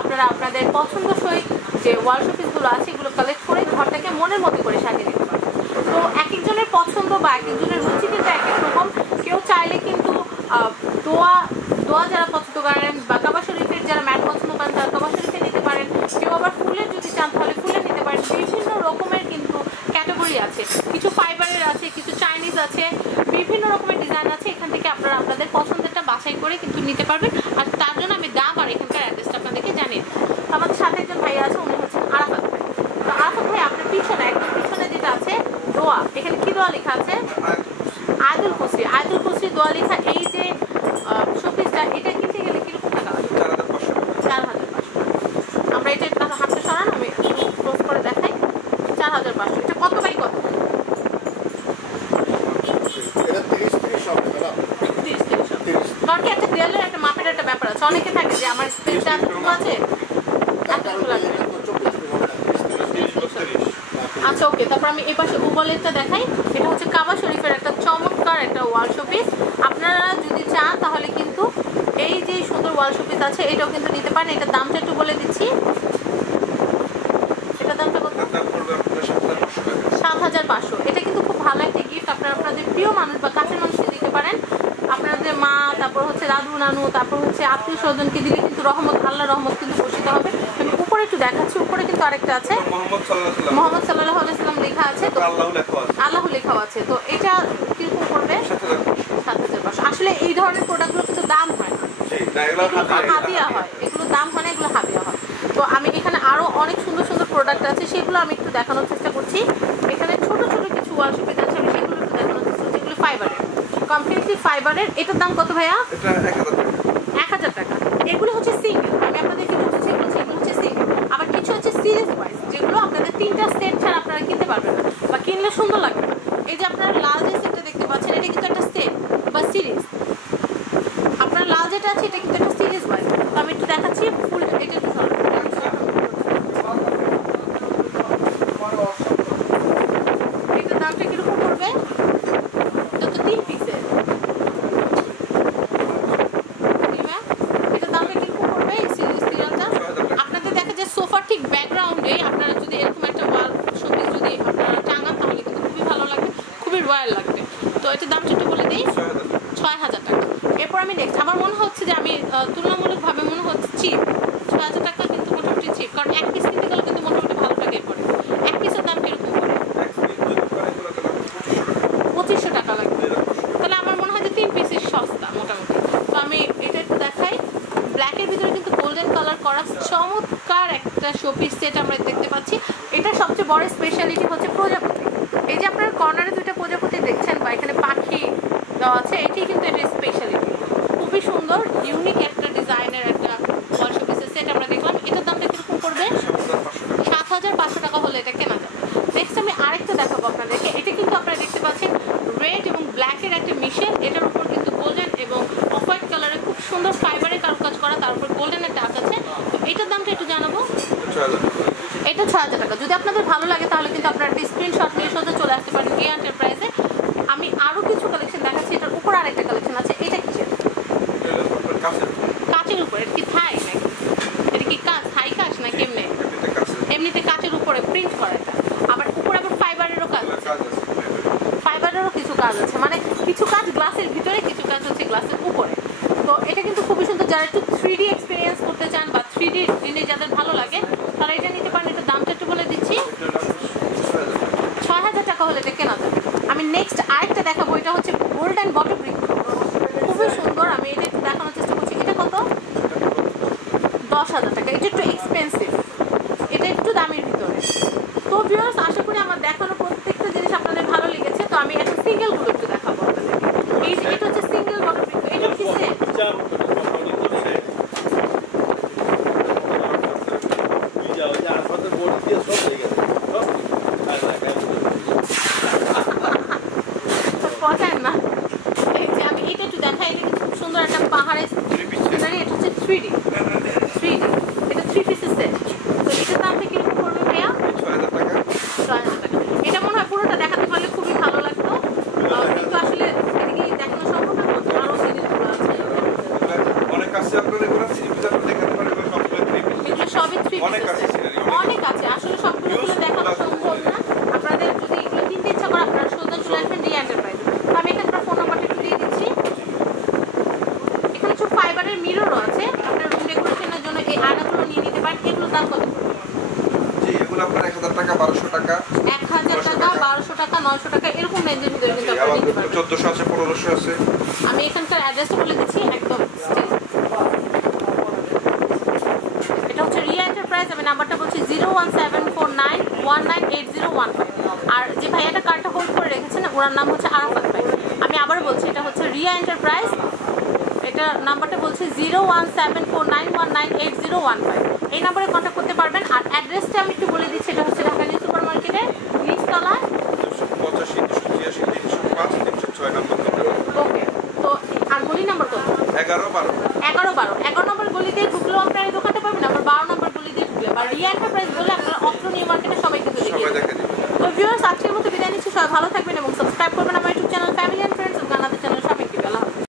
আপনারা আপনাদের পছন্দসই যে ওয়াল শোপিসগুলো আছে এগুলো কালেক্ট করে ঘরটাকে মনের মতো করে সাজিয়ে নিতে পারেন। তো এক একজনের পছন্দ বা এক একজনের রুচি কিন্তু এক এক রকম। কেউ চাইলে কিন্তু দোয়া যারা পছন্দ করেন বা কাবা শরীফের যারা ম্যাট পছন্দ করেন তারা কাবা শরীফে নিতে পারেন। কেউ আবার ফুলের যদি চান তাহলে ফুলের নিতে পারেন। বিভিন্ন রকমের কিন্তু ক্যাটাগরি আছে, কিছু ফাইবারের আছে, কিছু চাইনিজ আছে, বিভিন্ন রকমের ডিজাইন আছে। এখান থেকে আপনারা আপনাদের পছন্দেরটা বাছাই করে কিন্তু নিতে পারবেন। আর তার জন্য আমি দাম আর এখানকার অ্যাড্রেসটা আপনাদেরকে জানিয়ে দিই। আমাদের সাথে একজন ভাই আছে, উনি হচ্ছেন আরাফাত ভাই। তো আরাফাত ভাই আপনার পিছনে একদম পিছনে যেটা আছে দোয়া, এখানে কি দোয়া লেখা আছে? আয়াতুল কুরসি। আয়াতুল কুরসি দোয়া লেখা এই যে শোপিসটা, এটা কিনতে গেলে কিরকম টাকা লাগবে? 4500। আমরা এটা হাতটা সরান, আমি ক্লোজ করে দেখাই। 4500। এটা কত বাই কত? এটা 30 হবে দাদা। 30 হবে। কারণ কি একটা দেয়ালের একটা মাপের একটা ব্যাপার আছে। অনেকে থাকে যে আমার স্পেসটা এতটুকু আছে, এতটুকু লাগবে। আচ্ছা ওকে, তারপর আমি এই পাশে ওভালেটটা দেখাই। এটা হচ্ছে কাবা শরীফের একটা চমৎকার একটা ওয়াল শোপিস। আপনারা যদি চান তাহলে কিন্তু এই যে সুন্দর ওয়াল শোপিস আছে এটাও কিন্তু নিতে পারেন। এটার দামটা একটু বলে দিচ্ছি। এটার দামটা কত? 7500। এটা কিন্তু খুব ভালো একটা গিফট। আপনারা আপনাদের প্রিয় মানুষ বা কাছের মানুষকে দিতে পারেন। আপনাদের মা, তারপর হচ্ছে দাদু নানু, তারপর হচ্ছে আত্মীয় স্বজনকে দিলে কিন্তু রহমত, আল্লাহ রহমত কিন্তু বর্ষিত হবে। আমি উপরে একটু দেখাচ্ছি, উপরে কিন্তু আরেকটা আছে, মোহাম্মদ সাল্লাল্লাহু আলাইহি সাল্লাম লেখা আছে, তো আল্লাহ লেখাও আছে। তো এটা কিরকম করবে? 7500। আসলে এই ধরনের প্রোডাক্টগুলো কিন্তু দাম হয় না, হাদিয়া হয়। এগুলো দাম হয় না, এগুলো হাদিয়া হয়। তো আমি এখানে আরো অনেক সুন্দর সুন্দর প্রোডাক্ট আছে, সেগুলো আমি একটু দেখানোর চেষ্টা করছি। এখানে ছোট ছোট কিছু ওয়াল শোপিস আছে, আমি সেগুলো একটু দেখানোর চেষ্টা করছি। এগুলো ফাইবারের, কমপ্লিটলি ফাইবারের। এটার দাম কত ভাইয়া? 1000 টাকা। এগুলো হচ্ছে সিঙ্গেল, আমি আপনাদেরকে বলছি এগুলো হচ্ছে সিঙ্গেল। আবার কিছু হচ্ছে সিরিজ ওয়াইজ, যেগুলো আপনাদের 3টা সেট ছাড়া আপনারা কিনতে পারবেন না বা কিনলে সুন্দর লাগবে না। এই যে আপনারা লাল যে সেটটা দেখতে পাচ্ছেন, এটা কিন্তু একটা সেট বা সিরিজ। আপনার লাল যেটা আছে এটা কিন্তু একটা সিরিজ ওয়াইজ। তো আমি একটু দেখাচ্ছি ফুল, এটা একটু সরান। এটার দামটা কিরকম পড়বে? এটা তো 3 পিসের। এটার দামটা কিরকম পড়বে এই সিরিয়ালটা? আপনাদের দেখা যায় সোফার ঠিক ব্যাকগ্রাউন্ডে আপনারা যদি এরকম একটা ওয়াল শোপিস যদি আপনারা টাঙান তাহলে কিন্তু খুবই ভালো লাগবে, খুবই রয়্যাল লাগবে। তো এটার দামটা একটু বলে দিই, 6000 টাকা। এরপর আমি নেক্সট, আমার মনে হচ্ছে যে আমি তুলনামূলকভাবে মনে হচ্ছে চিপ। 6000 টাকা কিন্তু মোটামুটি চিপ, কারণ এক পিস কিনতে গেলে কিন্তু মোটামুটি ভালো টাকাই পড়ে। এক পিসের দাম কিরকম পড়ে? 2500 টাকা লাগবে। তাহলে আমার মনে হয় যে 3 পিসের সস্তা মোটামুটি। তো আমি এটা একটু দেখাই। ব্ল্যাকের ভিতরে কিন্তু গোল্ডেন কালার করা চমৎকার একটা শোপিস সেট আমরা দেখতে পাচ্ছি। এটা সবচেয়ে বড় স্পেশালিটি হচ্ছে প্রজাপতি। এই যে আপনার কর্নারে দুইটা প্রজাপতি দেখছেন বা এখানে পাখি দেওয়া আছে, এটি কিন্তু এটা স্পেশালিটি। খুবই সুন্দর ইউনিক একটা ডিজাইনের একটা ওয়াল শোপিসের সেট আমরা দেখলাম। এটার দামটা কিরকম পড়বে? 7500 টাকা হলে এটা কেনা যাবে। নেক্সট আমি আরেকটা দেখাবো আপনাদেরকে। এটা কিন্তু আপনারা দেখতে পাচ্ছেন রেড এবং ব্ল্যাকের একটা মিশেল। এটার উপর কিন্তু গোল্ডেন এবং অফ হোয়াইট কালারের খুব সুন্দর ফাইবারের কারুকাজ করা, তার উপর গোল্ডেনের টাচ আছে। তো এটার দামটা একটু জানাবো। এটা 6000 টাকা। যদি আপনাদের ভালো লাগে তাহলে কিন্তু আপনারা একটা স্ক্রিনশট নিয়ে সোজা চলে আসতে পারেন রিয়া এন্টারপ্রাইজে। আমি আরো কিছু কালেকশন দেখাচ্ছি। এটার উপর আরেকটা কালেকশন আছে। এটা কিসের? কাচের উপর। এটা কি থাই নাকি? এটা কি কাঁচ, থাই কাঁচ না কেমনে? এমনিতে কাচের উপরে প্রিন্ট করা। এটা আবার উপরে আবার ফাইবারেরও কাজ আছে, ফাইবারেরও কিছু কাজ আছে, মানে কিছু কাজ গ্লাসের ভিতরে, কিছু কাজ হচ্ছে গ্লাসের উপরে। তো এটা কিন্তু খুবই সুন্দর। যারা একটু 3D এক্সপিরিয়েন্স করতে চান বা 3D জিনিস যাদের ভালো লাগে তারা এটা নিতে পারেন। এটার দামটা একটু বলে দিচ্ছি, 6000 টাকা হলে এটা কেনা যাবে। আমি নেক্সট আরেকটা দেখাবো। এটা হচ্ছে গোল্ডেন বটল ব্রিক, খুবই সুন্দর। আমি এটা একটু দেখানোর চেষ্টা করছি। এটা কত? 10000 টাকা। এটা একটু এক্সপেন্সিভ, এটা একটু দামের ভিতরে। তো ভিউয়ার্স, আশা করি আমার দেখানো প্রত্যেকটা জিনিস আপনাদের ভালো লেগেছে। তো আমি এখন সিঙ্গেলগুলো একটু দেখাবো আপনাদেরকে। এই যে এটা হচ্ছে সিঙ্গেল বটল ব্রিক। এটা কি সেট? না, এই যে আমি এটা একটু দেখাই। এটা খুব সুন্দর একটা পাহাড়ের সিনারি। এটা হচ্ছে 3D। এটা 3 পিসের সেট। তো এটার দামটা কিরকম পড়বে ভাইয়া? 6000 টাকা। এটা মনে হয় পুরোটা দেখাতে পারলে খুবই ভালো লাগতো। টাকা, 1000 টাকা, 1200 টাকা, 900 টাকা এরকম রেঞ্জের ভিতরে কিন্তু আবার আপনারা নিতে পারবেন। 1400 আছে, 1500 আছে। আমি এখানকার অ্যাড্রেসটা বলে দিচ্ছি একদম straight। এটা হচ্ছে রিয়া এন্টারপ্রাইজ। আমি নাম্বারটা বলছি 01749198015। আর যে ভাইয়াটা কার্ডটা হোল্ড করে রেখেছেন ওনার নাম হচ্ছে আরাফাত ভাই। আমি আবার বলছি এটা হচ্ছে রিয়া এন্টারপ্রাইজ। এটা নাম্বারটা বলছি 01749198015। এই নাম্বারে কন্ট্যাক্ট করতে পারবেন। আর অ্যাড্রেসটা আমি একটু বলে দিচ্ছি, এটা হচ্ছে ঢাকা নিউ সুপার মার্কেটের নিচতলায় 285, 286, 305, 306 নম্বর দোকান। ওকে। তো আর গলি নাম্বার কত? 11, 12। 11 নম্বর গলি দিয়ে ঢুকলেও আপনারা এই দোকানটা পাবেন। আবার 12 নম্বর গলি দিয়ে ঢুকলে বা রিয়া এন্টারপ্রাইজ বলে আপনারা অত্র নিউ মার্কেটে সবাই কিন্তু সবাই দেখিয়ে দেখে দেবেন। দিবেন। তো ভিউয়ার্স আজকের মতো বিদায় নিচ্ছি। সবাই ভালো থাকবেন এবং সাবস্ক্রাইব করবেন